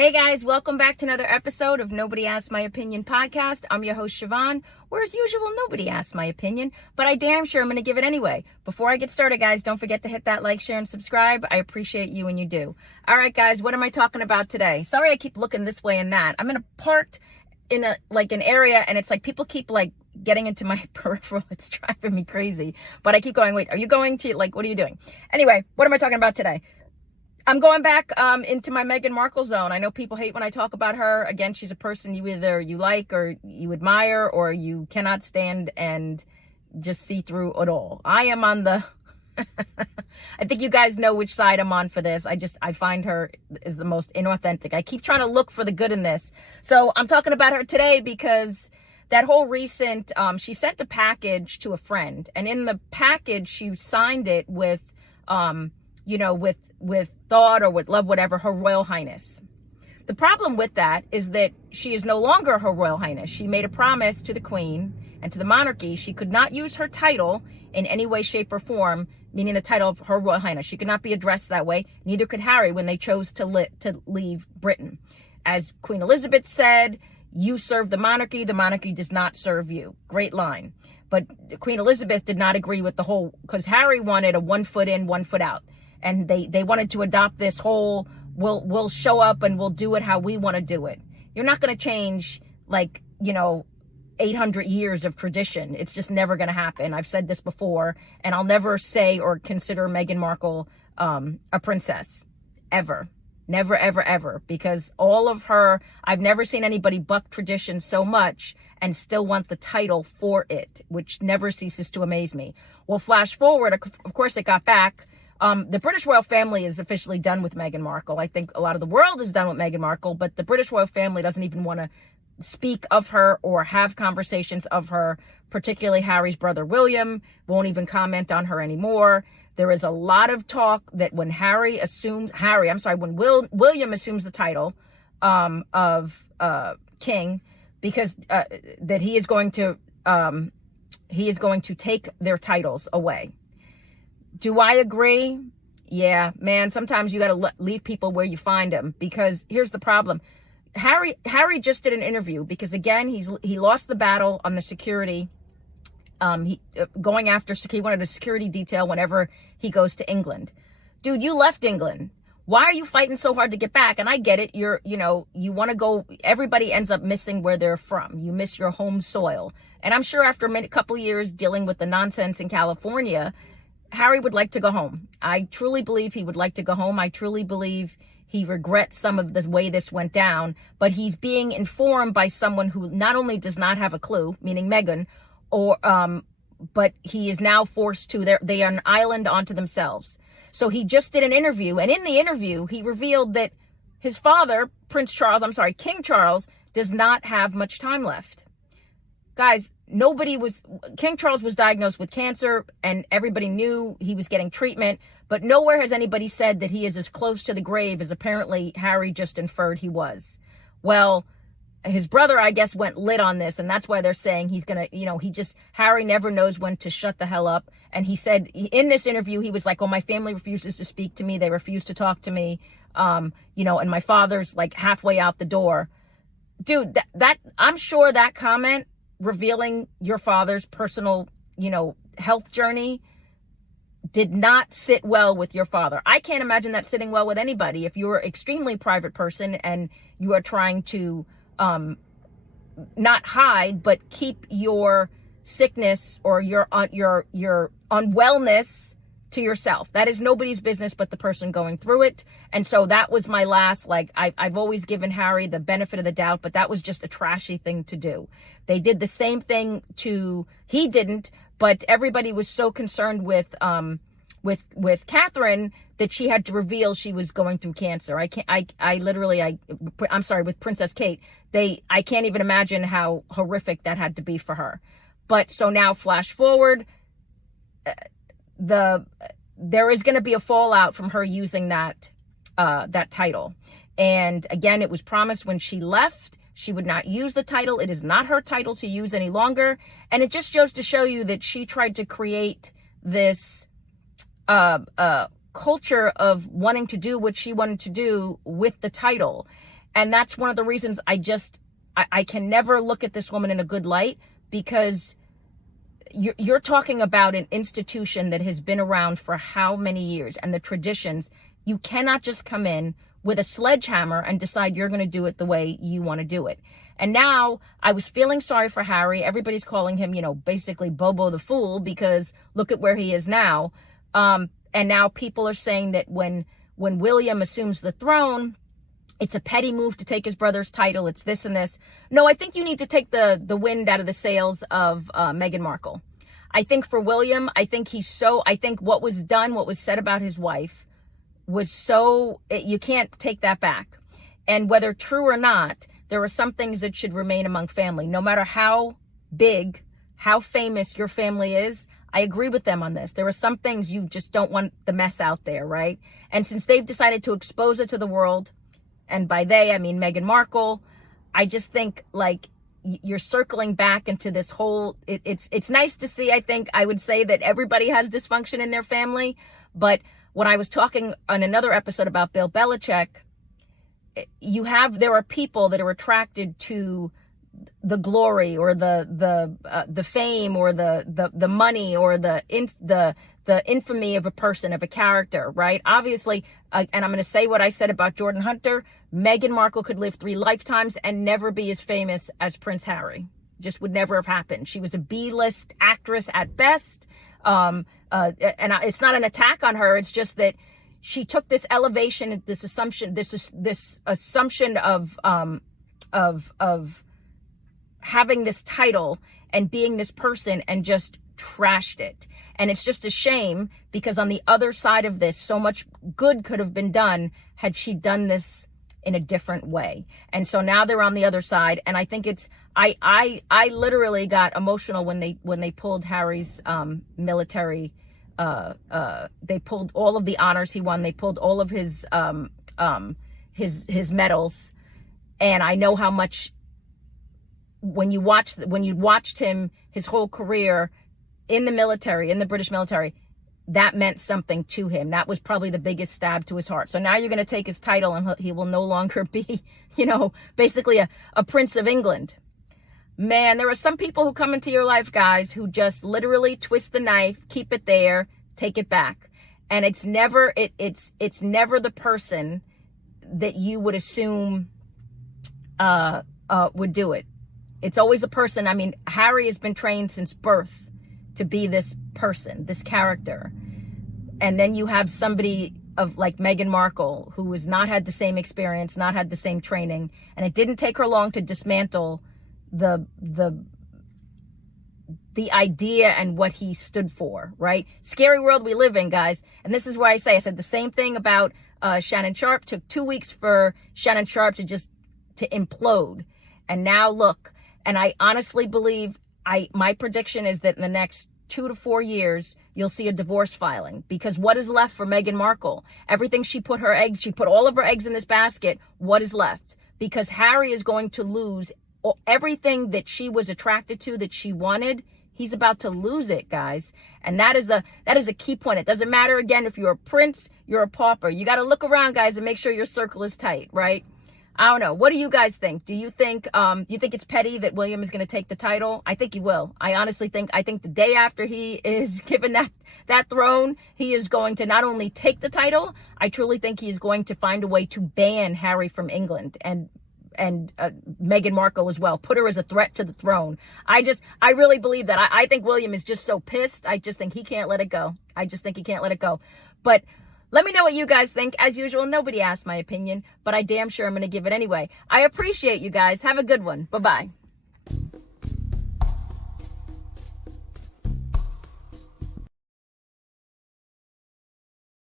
Hey guys, welcome back to another episode of Nobody Asked My Opinion podcast. I'm your host, Siobhan, where as usual, nobody asked my opinion, but I damn sure I'm going to give it anyway. Before I get started, guys, don't forget to hit that like, share, and subscribe. I appreciate you when you do. All right, guys, what am I talking about today? Sorry I keep looking this way and that. I'm in a parked in an area, and it's like people keep getting into my peripheral. It's driving me crazy. But I keep going, wait, are you going to, what are you doing? Anyway, what am I talking about today? I'm going back into my Meghan Markle zone. I know people hate when I talk about her. Again, she's a person you like or you admire or you cannot stand and just see through it all. I am on the, I think you guys know which side I'm on for this. I find her is the most inauthentic. I keep trying to look for the good in this. So I'm talking about her today because that whole recent, she sent a package to a friend. And in the package, she signed it with, with thought or with love, whatever, Her Royal Highness. The problem with that is that she is no longer Her Royal Highness. She made a promise to the Queen and to the monarchy she could not use her title in any way, shape, or form, meaning the title of Her Royal Highness. She could not be addressed that way. Neither could Harry when they chose to leave Britain. As Queen Elizabeth said, you serve the monarchy does not serve you. Great line. But Queen Elizabeth did not agree with the whole, because Harry wanted a 1 foot in, 1 foot out. And they wanted to adopt this whole, we'll show up and we'll do it how we want to do it. You're not going to change 800 years of tradition. It's just never going to happen. I've said this before, and I'll never say or consider Meghan Markle a princess. Ever. Never, ever, ever. Because all of her, I've never seen anybody buck tradition so much and still want the title for it, which never ceases to amaze me. Well, flash forward, of course it got back. The British royal family is officially done with Meghan Markle. I think a lot of the world is done with Meghan Markle, but the British royal family doesn't even want to speak of her or have conversations of her, particularly Harry's brother William, won't even comment on her anymore. There is a lot of talk that when William assumes the title of king, because that he is going to take their titles away. Do I agree? Yeah, man, sometimes you got to leave people where you find them, because here's the problem. Harry just did an interview because, again, he lost the battle on the security. He wanted a security detail whenever he goes to England. Dude, you left England. Why are you fighting so hard to get back? And I get it. You want to go. Everybody ends up missing where they're from. You miss your home soil. And I'm sure after a couple years dealing with the nonsense in California, Harry would like to go home. I truly believe he would like to go home. I truly believe he regrets some of the way this went down, but he's being informed by someone who not only does not have a clue, meaning Meghan, but he is now forced to, they are an island onto themselves. So he just did an interview, and in the interview, he revealed that his father, King Charles, does not have much time left. Guys, King Charles was diagnosed with cancer, and everybody knew he was getting treatment, but nowhere has anybody said that he is as close to the grave as apparently Harry just inferred he was. Well, his brother, I guess, went lit on this, and that's why they're saying he's going to, Harry never knows when to shut the hell up. And he said in this interview, he was like, my family refuses to speak to me. They refuse to talk to me. And my father's halfway out the door. Dude, that I'm sure that comment revealing your father's personal, health journey did not sit well with your father. I can't imagine that sitting well with anybody. If you're an extremely private person and you are trying to not hide, but keep your sickness or your unwellness to yourself. That is nobody's business but the person going through it. And so that was my last, I've always given Harry the benefit of the doubt, but that was just a trashy thing to do. They did the same thing he didn't, but everybody was so concerned with Catherine that she had to reveal she was going through cancer. I'm sorry, with Princess Kate, I can't even imagine how horrific that had to be for her. But so now flash forward, there is going to be a fallout from her using that title. And again, it was promised when she left, she would not use the title. It is not her title to use any longer. And it just goes to show you that she tried to create this culture of wanting to do what she wanted to do with the title. And that's one of the reasons I can never look at this woman in a good light, because you're talking about an institution that has been around for how many years, and the traditions. You cannot just come in with a sledgehammer and decide you're going to do it the way you want to do it. And now I was feeling sorry for Harry. Everybody's calling him, basically Bobo the Fool, because look at where he is now. And now people are saying that when William assumes the throne, it's a petty move to take his brother's title. It's this and this. No, I think you need to take the wind out of the sails of Meghan Markle. I think for William, I think what was done, what was said about his wife was you can't take that back. And whether true or not, there are some things that should remain among family. No matter how big, how famous your family is, I agree with them on this. There are some things you just don't want the mess out there, right? And since they've decided to expose it to the world, and by they, I mean Meghan Markle, I just think you're circling back into this whole, it's nice to see, I would say that everybody has dysfunction in their family. But when I was talking on another episode about Bill Belichick, there are people that are attracted to the glory or the fame or the money or the infamy of a person, of a character, right? Obviously, and I'm going to say what I said about Jordan Hunter. Meghan Markle could live 3 lifetimes and never be as famous as Prince Harry. Just would never have happened. She was a B-list actress at best. It's not an attack on her. It's just that she took this elevation, this assumption of having this title and being this person, and just trashed it. And it's just a shame, because on the other side of this, so much good could have been done had she done this in a different way. And so now they're on the other side. And I think I literally got emotional when they pulled Harry's military. They pulled all of the honors he won. They pulled all of his medals. And I know how much, when you watched him, his whole career in the military, in the British military, that meant something to him. That was probably the biggest stab to his heart. So now you're going to take his title, and he will no longer be, basically a Prince of England. Man, there are some people who come into your life, guys, who just literally twist the knife, keep it there, take it back. And it's never the person that you would assume would do it. It's always a person. I mean, Harry has been trained since birth to be this person, this character. And then you have somebody like Meghan Markle, who has not had the same experience, not had the same training. And it didn't take her long to dismantle the idea and what he stood for, right? Scary world we live in, guys. And this is where I said the same thing about Shannon Sharpe. Took 2 weeks for Shannon Sharpe to implode. And now look, and I honestly believe, my prediction is that in the next 2 to 4 years, you'll see a divorce filing, because what is left for Meghan Markle? Everything she put all of her eggs in this basket. What is left? Because Harry is going to lose everything that she was attracted to, that she wanted. He's about to lose it, guys. And that is a key point. It doesn't matter, again, if you're a prince, you're a pauper. You got to look around, guys, and make sure your circle is tight, right? I don't know. What do you guys think? Do you think it's petty that William is going to take the title? I think he will. I honestly think the day after he is given that throne, he is going to not only take the title, I truly think he is going to find a way to ban Harry from England and Meghan Markle as well. Put her as a threat to the throne. I really believe that. I think William is just so pissed. I just think he can't let it go. But let me know what you guys think. As usual, nobody asked my opinion, but I damn sure I'm going to give it anyway. I appreciate you guys. Have a good one. Bye-bye.